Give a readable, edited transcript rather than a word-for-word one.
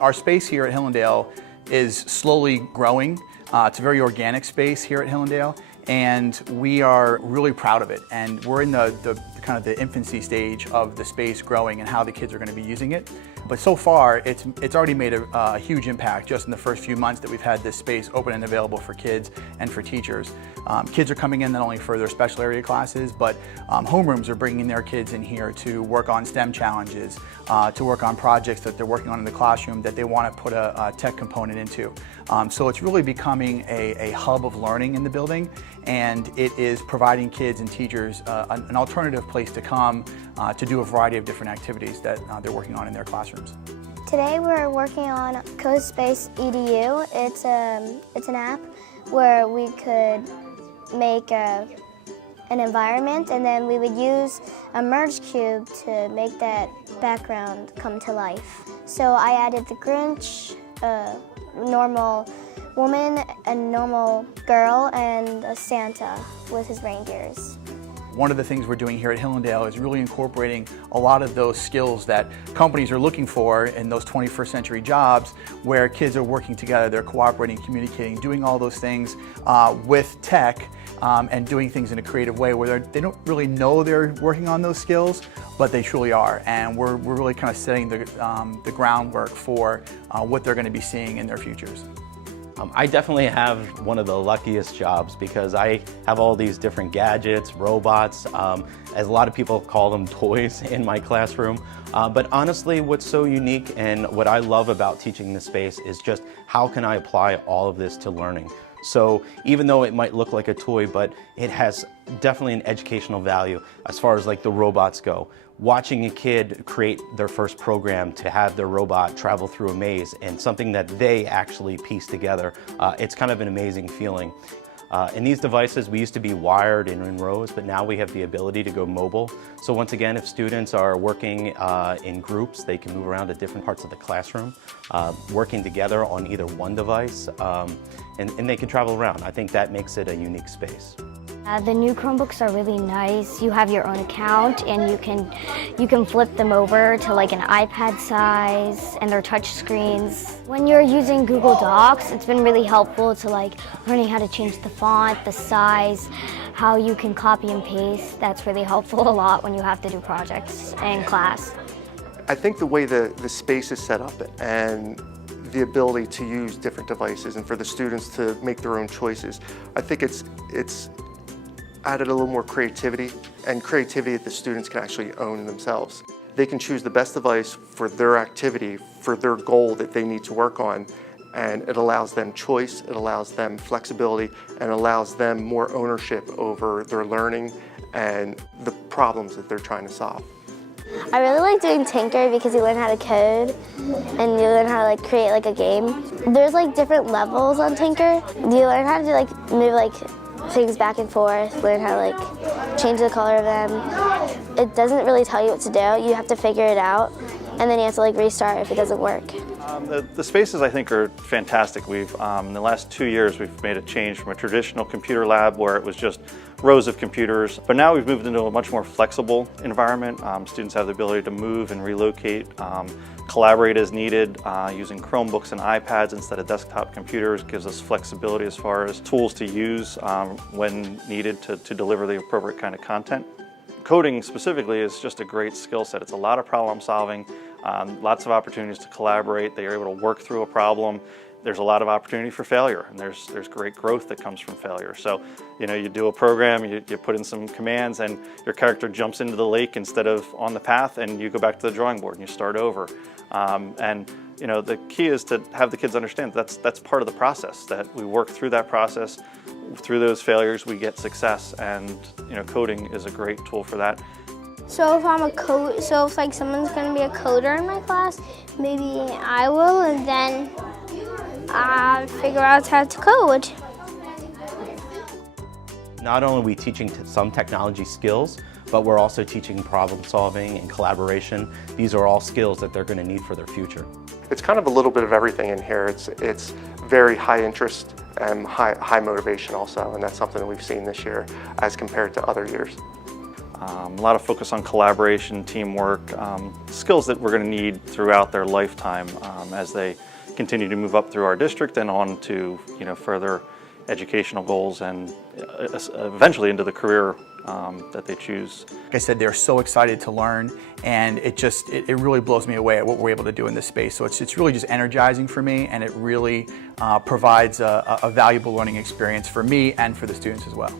Our space here at Hillendale is slowly growing. It's a very organic space here at Hillendale, and we are really proud of it. And we're in the kind of the infancy stage of the space growing and how the kids are going to be using it. But so far, it's already made a huge impact just in the first few months that we've had this space open and available for kids and for teachers. Kids are coming in not only for their special area classes, but homerooms are bringing their kids in here to work on STEM challenges, to work on projects that they're working on in the classroom that they want to put a tech component into. So it's really becoming a hub of learning in the building, and it is providing kids and teachers an alternative place to come to do a variety of different activities that they're working on in their classrooms. Today we're working on CodeSpace EDU. It's an app where we could make an environment, and then we would use a merge cube to make that background come to life. So I added the Grinch, a normal woman, a normal girl, and a Santa with his reindeers. One of the things we're doing here at Hillendale is really incorporating a lot of those skills that companies are looking for in those 21st century jobs, where kids are working together, they're cooperating, communicating, doing all those things with tech, and doing things in a creative way where they don't really know they're working on those skills, but they truly are. And we're really kind of setting the groundwork for what they're going to be seeing in their futures. I definitely have one of the luckiest jobs because I have all these different gadgets, robots, as a lot of people call them toys in my classroom. But honestly, what's so unique and what I love about teaching this space is just how can I apply all of this to learning. So even though it might look like a toy, but it has definitely an educational value as far as like the robots go. Watching a kid create their first program to have their robot travel through a maze and something that they actually piece together, it's kind of an amazing feeling. In these devices, we used to be wired and in rows, but now we have the ability to go mobile. So once again, if students are working in groups, they can move around to different parts of the classroom, working together on either one device, and they can travel around. I think that makes it a unique space. The new Chromebooks are really nice. You have your own account and you can flip them over to like an iPad size, and they're touch screens. When you're using Google Docs, it's been really helpful to like learning how to change the font, the size, how you can copy and paste. That's really helpful a lot when you have to do projects in class. I think the way the space is set up and the ability to use different devices and for the students to make their own choices, I think it's added a little more creativity, and creativity that the students can actually own themselves. They can choose the best device for their activity, for their goal that they need to work on, and it allows them choice, it allows them flexibility, and allows them more ownership over their learning and the problems that they're trying to solve. I really like doing Tinker because you learn how to code and you learn how to like create like a game. There's like different levels on Tinker. You learn how to like move like things back and forth, learn how to like change the color of them. It doesn't really tell you what to do. You have to figure it out, and then you have to like restart if it doesn't work. The spaces I think are fantastic. We've in the last 2 years we've made a change from a traditional computer lab where it was just rows of computers, but now we've moved into a much more flexible environment. Students have the ability to move and relocate, collaborate as needed, using Chromebooks and iPads instead of desktop computers. Gives us flexibility as far as tools to use when needed to deliver the appropriate kind of content. Coding specifically is just a great skill set. It's a lot of problem solving, lots of opportunities to collaborate. They are able to work through a problem. There's a lot of opportunity for failure, and there's great growth that comes from failure. So, you know, you do a program, you put in some commands, and your character jumps into the lake instead of on the path, and you go back to the drawing board and you start over. And you know, the key is to have the kids understand that's part of the process, that we work through that process. Through those failures, we get success, and you know, coding is a great tool for that. So if like someone's going to be a coder in my class, maybe I will, and then figure out how to code. Not only are we teaching some technology skills, but we're also teaching problem solving and collaboration. These are all skills that they're going to need for their future. It's kind of a little bit of everything in here. It's very high interest and high motivation also, and that's something that we've seen this year as compared to other years. A lot of focus on collaboration, teamwork, skills that we're going to need throughout their lifetime as they continue to move up through our district and on to further educational goals and eventually into the career that they choose. Like I said, they're so excited to learn, and it really blows me away at what we're able to do in this space. So it's really just energizing for me, and it really provides a valuable learning experience for me and for the students as well.